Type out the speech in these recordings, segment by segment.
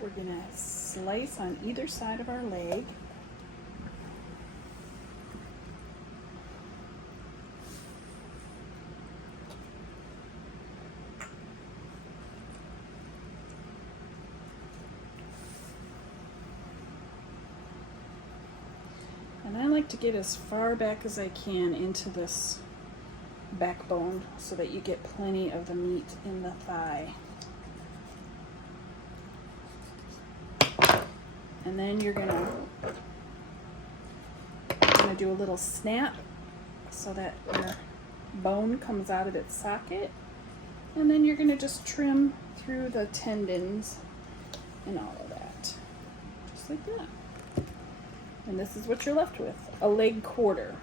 We're gonna slice on either side of our leg. And I like to get as far back as I can into this backbone so that you get plenty of the meat in the thigh. And then you're gonna do a little snap so that your bone comes out of its socket. And then you're gonna just trim through the tendons and all of that, just like that. And this is what you're left with, a leg quarter.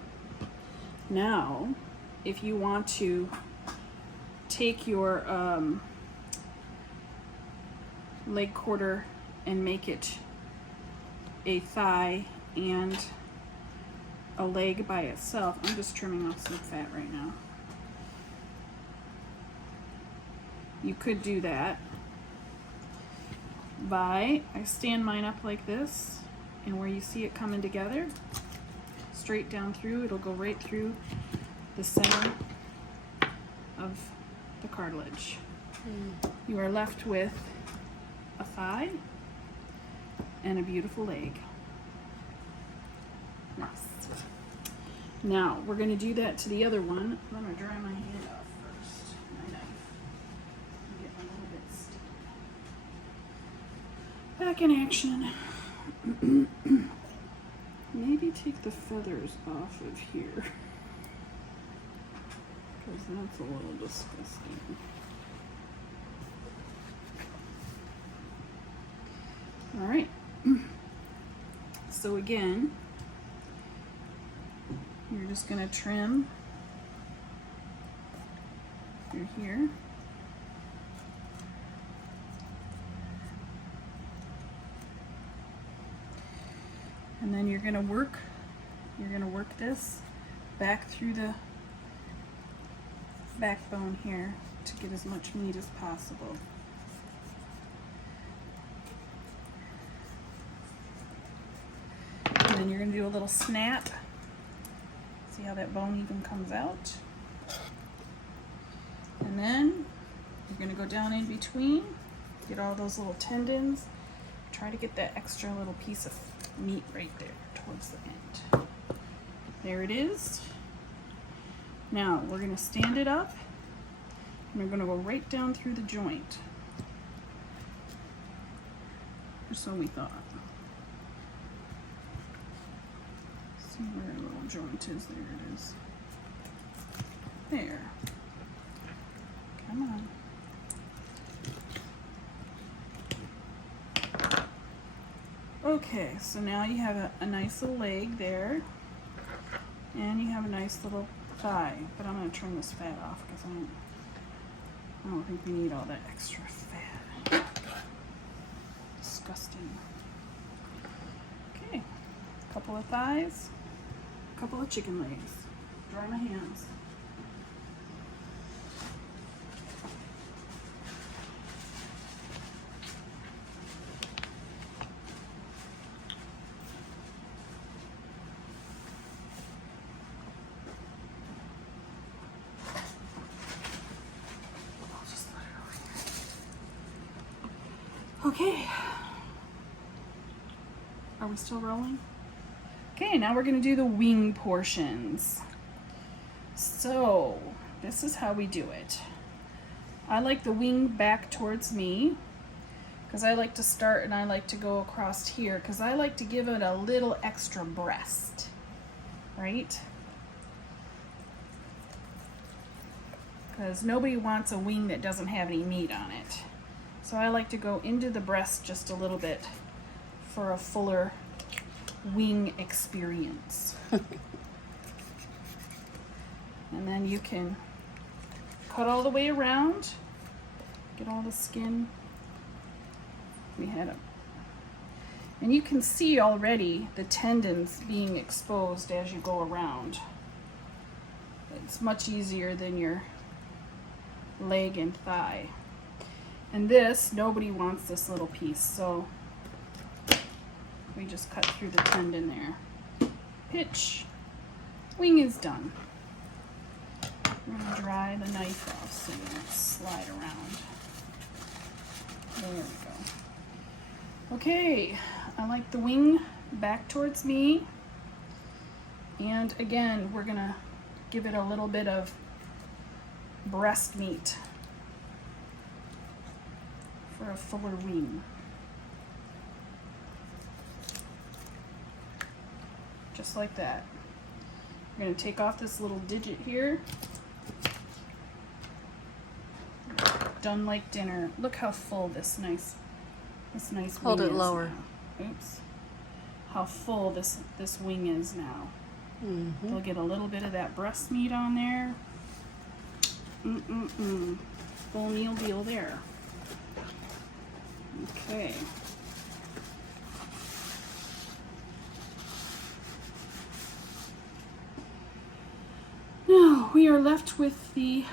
Now, if you want to take your leg quarter and make it a thigh and a leg by itself, I'm just trimming off some fat right now. You could do that by, I stand mine up like this, and where you see it coming together, straight down through, it'll go right through the center of the cartilage. You are left with a thigh and a beautiful leg. Nice. Now, we're going to do that to the other one. I'm going to dry my hand off first. My knife. Get a little bit sticky. Back in action. Maybe take the feathers off of here, because that's a little disgusting. All right. So again, you're just going to trim through here. And then you're going to work this back through the backbone here to get as much meat as possible. And then you're going to do a little snap. See how that bone even comes out? And then you're going to go down in between, get all those little tendons, try to get that extra little piece of meat right there towards the end. There it is. Now we're going to stand it up, and we're going to go right down through the joint. Or so we thought. See where our little joint is. There it is. There. Come on. Okay, so now you have a nice little leg there, and you have a nice little thigh. But I'm going to trim this fat off because I don't think we need all that extra fat. Disgusting. Okay, a couple of thighs, a couple of chicken legs. Dry my hands. Okay, are we still rolling? Okay, now we're going to do the wing portions. So, this is how we do it. I like the wing back towards me because I like to start and I like to go across here because I like to give it a little extra breast, right? Because nobody wants a wing that doesn't have any meat on it. So I like to go into the breast just a little bit for a fuller wing experience. And then you can cut all the way around, get all the skin. We had and you can see already the tendons being exposed as you go around. It's much easier than your leg and thigh. And this, nobody wants this little piece, so we just cut through the tendon there. Pitch. Wing is done. We're going to dry the knife off so you don't slide around. There we go. Okay, I like the wing back towards me. And again, we're going to give it a little bit of breast meat for a fuller wing. Just like that. We're going to take off this little digit here. Done like dinner. Look how full this nice Hold wing it is lower. now. Oops. How full this wing is now. Mm-hmm. They'll get a little bit of that breast meat on there. Full meal deal there. Okay. Now we are left with the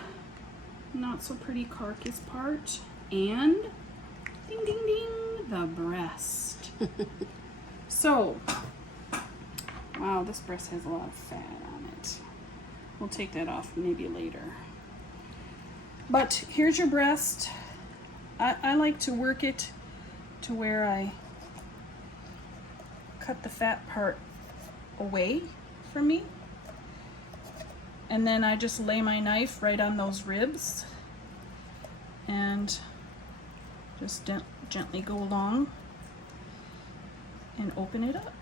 not so pretty carcass part and ding ding ding, the breast. So, wow, this breast has a lot of fat on it. We'll take that off maybe later. But here's your breast. I like to work it to where I cut the fat part away from me. And then I just lay my knife right on those ribs and just gently go along and open it up.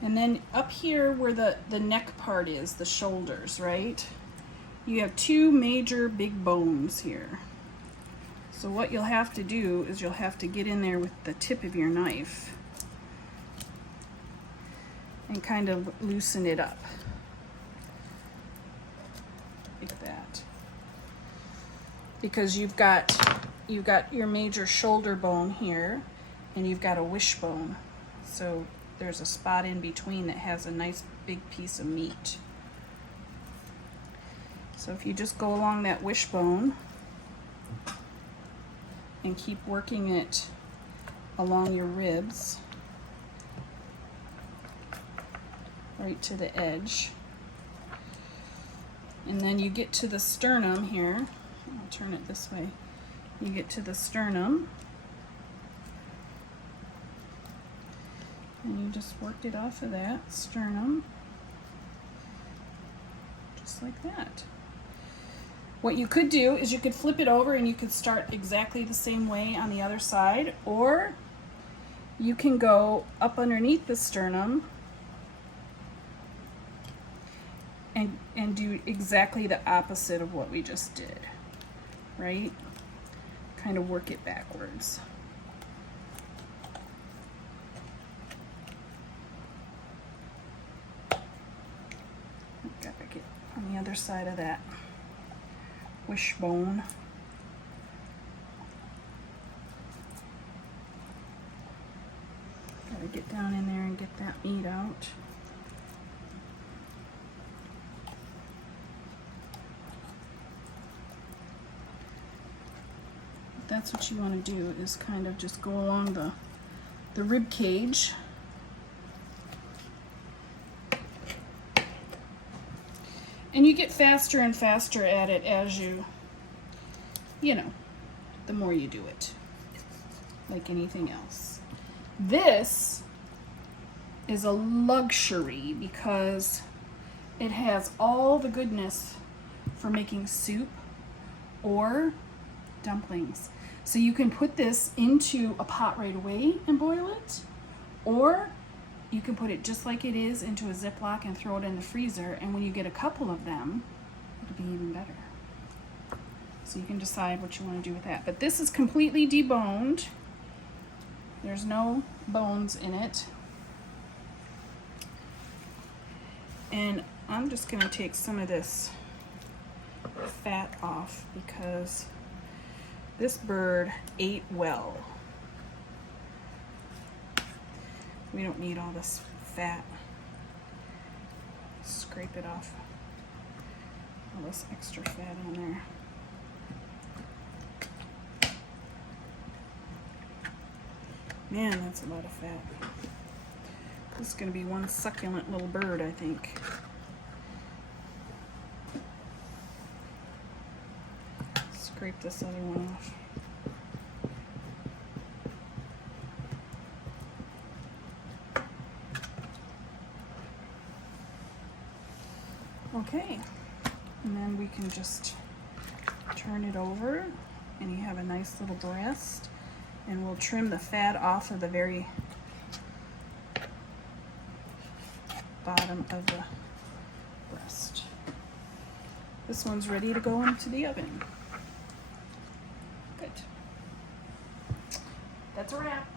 And then up here where the neck part is, the shoulders, right? You have two major big bones here. So what you'll have to do is you'll have to get in there with the tip of your knife and kind of loosen it up like that, because you've got your major shoulder bone here and you've got a wishbone, so there's a spot in between that has a nice big piece of meat. So if you just go along that wishbone and keep working it along your ribs right to the edge. And then you get to the sternum here. I'll turn it this way. You get to the sternum. And you just work it off of that sternum. Just like that. What you could do is you could flip it over and you could start exactly the same way on the other side, or you can go up underneath the sternum and do exactly the opposite of what we just did, right? Kind of work it backwards. Gotta get on the other side of that wishbone. Gotta get down in there and get that meat out. That's what you want to do, is kind of just go along the rib cage. And you get faster and faster at it as you know, the more you do it, like anything else. This is a luxury because it has all the goodness for making soup or dumplings. So you can put this into a pot right away and boil it, or you can put it just like it is into a Ziploc and throw it in the freezer, and when you get a couple of them, it'll be even better. So you can decide what you want to do with that. But this is completely deboned. There's no bones in it. And I'm just going to take some of this fat off because this bird ate well. We don't need all this fat. Scrape it off all this extra fat on there. Man, that's a lot of fat. This is going to be one succulent little bird, I think. Scrape this other one off. Okay, and then we can just turn it over and you have a nice little breast, and we'll trim the fat off of the very bottom of the breast. This one's ready to go into the oven. Good. That's a wrap.